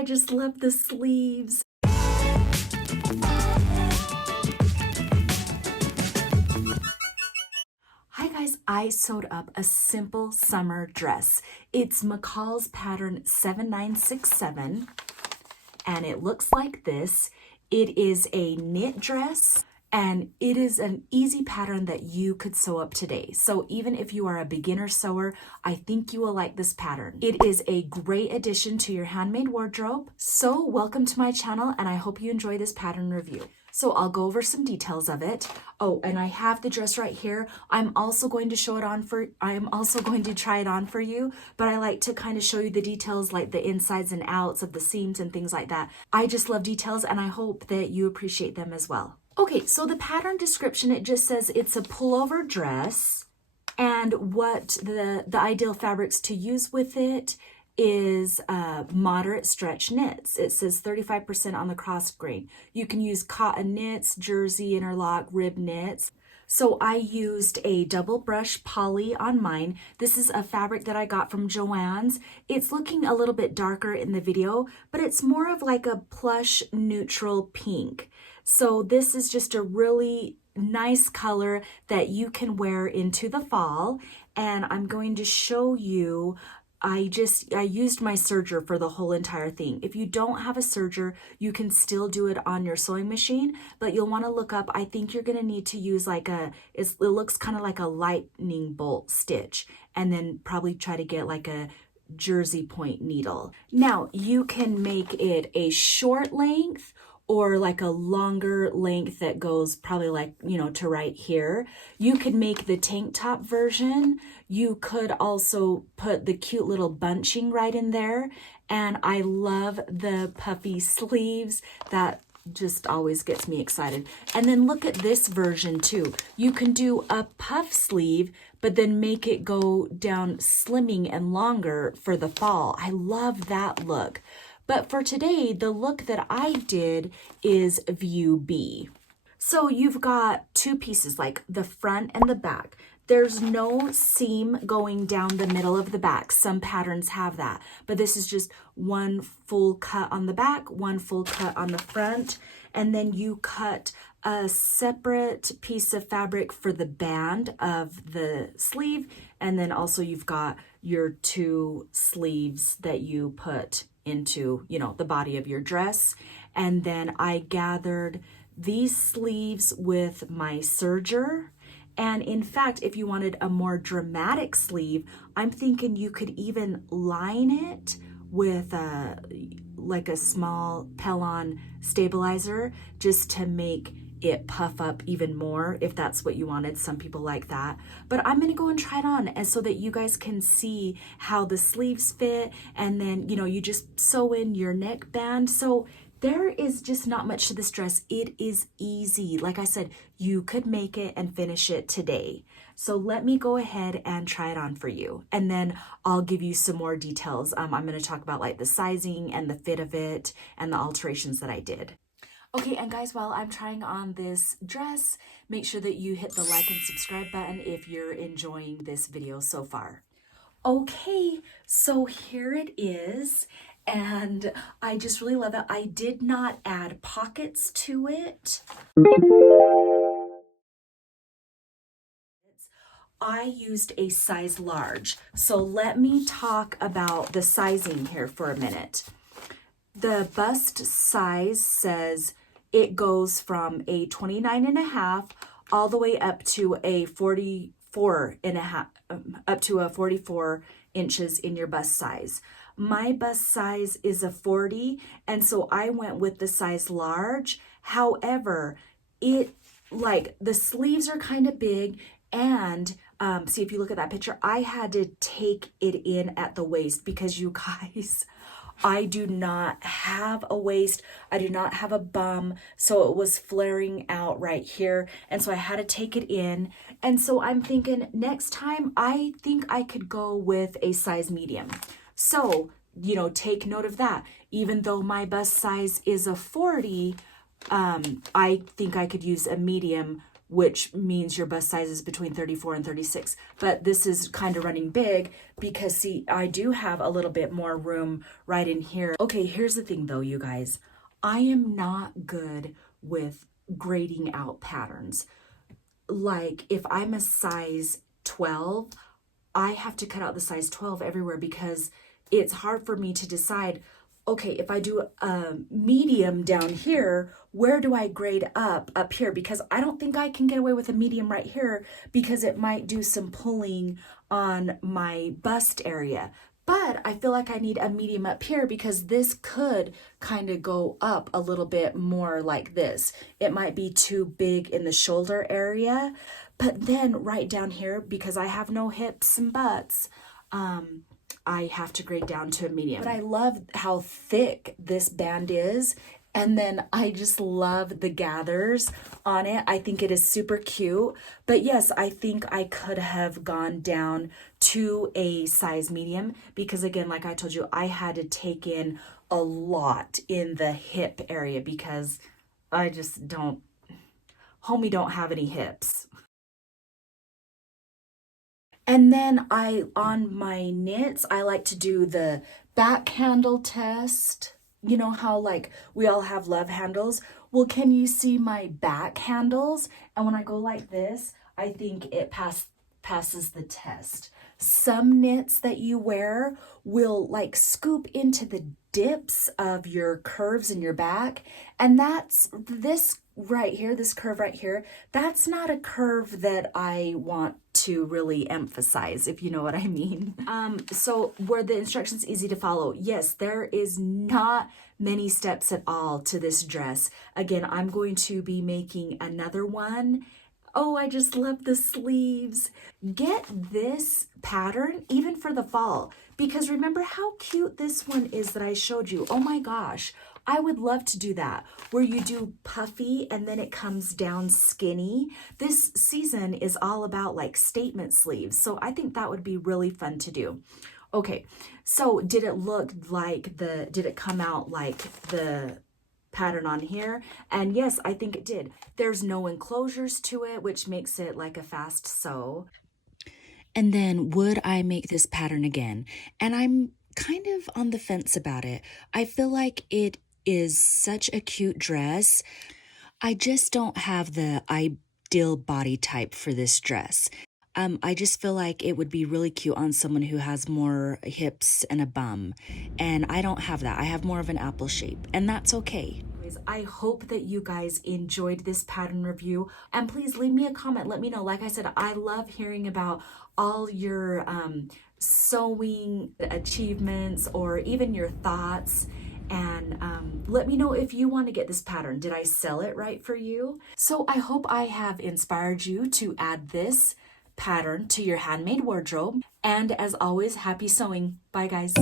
I just love the sleeves. Hi guys, I sewed up a simple summer dress. It's Mccall'S pattern 7967, and it looks like this. It is a knit dress, and it is an easy pattern that you could sew up today. So even if you are a beginner sewer, I think you will like this pattern. It is a great addition to your handmade wardrobe. So welcome to my channel, and I hope you enjoy this pattern review. So I'll go over some details of it. Oh, and I have the dress right here. I'm also going to try it on for you, but I like to kind of show you the details, like the insides and outs of the seams and things like that. I just love details, and I hope that you appreciate them as well. Okay, so the pattern description, it just says it's a pullover dress, and what the ideal fabrics to use with it is moderate stretch knits. It says 35% on the cross grain. You can use cotton knits, jersey interlock, rib knits. So I used a double brush poly on mine. This is a fabric that I got from Joanns. It's looking a little bit darker in the video, but it's more of like a plush neutral pink. So this is just a really nice color that you can wear into the fall. And I'm going to show you, I used my serger for the whole entire thing. If you don't have a serger, you can still do it on your sewing machine, but you'll want to look up, I think you're going to need to use like it looks kind of like a lightning bolt stitch, and then probably try to get like a jersey point needle. Now you can make it a short length or like a longer length that goes probably like, to right here. You could make the tank top version. You could also put the cute little bunching right in there. And I love the puffy sleeves. That just always gets me excited. And then look at this version too. You can do a puff sleeve, but then make it go down slimming and longer for the fall. I love that look. But for today, the look that I did is view B. So you've got two pieces, like the front and the back. There's no seam going down the middle of the back. Some patterns have that, but this is just one full cut on the back, one full cut on the front, and then you cut a separate piece of fabric for the band of the sleeve, and then also you've got your two sleeves that you put into, the body of your dress. And then I gathered these sleeves with my serger. And in fact, if you wanted a more dramatic sleeve, I'm thinking you could even line it with like a small Pellon stabilizer, just to make it puff up even more, if that's what you wanted. Some people like that, but I'm gonna go and try it on, and so that you guys can see how the sleeves fit, and then you just sew in your neck band. So there is just not much to this dress. It is easy. Like I said, you could make it and finish it today. So let me go ahead and try it on for you, and then I'll give you some more details. I'm going to talk about like the sizing and the fit of it and the alterations that I did. Okay, and guys, while I'm trying on this dress, make sure that you hit the like and subscribe button if you're enjoying this video so far. Okay, so here it is, and I just really love it. I did not add pockets to it. I used a size large. So let me talk about the sizing here for a minute. The bust size says it goes from a 29.5 all the way up to a 44.5, up to a 44 inches in your bust size. My bust size is a 40, and so I went with the size large. However, like the sleeves are kind of big, and see, if you look at that picture, I had to take it in at the waist because, you guys, I do not have a waist. I do not have a bum. So it was flaring out right here. And so I had to take it in. And so I'm thinking next time, I think I could go with a size medium. So, take note of that. Even though my bust size is a 40, I think I could use a medium which means your bust size is between 34 and 36. But this is kind of running big because see, I do have a little bit more room right in here. Okay, here's the thing though, you guys. I am not good with grading out patterns. Like if I'm a size 12, I have to cut out the size 12 everywhere because it's hard for me to decide, okay, if I do a medium down here, where do I grade up here? Because I don't think I can get away with a medium right here because it might do some pulling on my bust area. But I feel like I need a medium up here because this could kind of go up a little bit more like this. It might be too big in the shoulder area. But then right down here, because I have no hips and butts, I have to grade down to a medium. But I love how thick this band is. And then I just love the gathers on it. I think it is super cute. But yes, I think I could have gone down to a size medium because again, like I told you, I had to take in a lot in the hip area because I just don't have any hips. And then on my knits, I like to do the back handle test. You know how like we all have love handles? Well, can you see my back handles? And when I go like this, I think it passes the test. Some knits that you wear will like scoop into the dips of your curves in your back. And that's this right here, this curve right here. That's not a curve that I want to really emphasize, if you know what I mean. So were the instructions easy to follow? Yes, there is not many steps at all to this dress. Again, I'm going to be making another one. Oh, I just love the sleeves. Get this pattern even for the fall, because remember how cute this one is that I showed you. Oh my gosh, I would love to do that, where you do puffy and then it comes down skinny. This season is all about like statement sleeves, so I think that would be really fun to do. Okay, so did it come out like the pattern on here? And yes, I think it did. There's no enclosures to it, which makes it like a fast sew. And then would I make this pattern again? And I'm kind of on the fence about it. I feel like it is such a cute dress. I just don't have the ideal body type for this dress. I just feel like it would be really cute on someone who has more hips and a bum. And I don't have that. I have more of an apple shape, and that's okay. I hope that you guys enjoyed this pattern review, and please leave me a comment. Let me know. Like I said, I love hearing about all your sewing achievements or even your thoughts. And let me know if you want to get this pattern. Did I sell it right for you? So I hope I have inspired you to add this pattern to your handmade wardrobe. And as always, happy sewing. Bye, guys.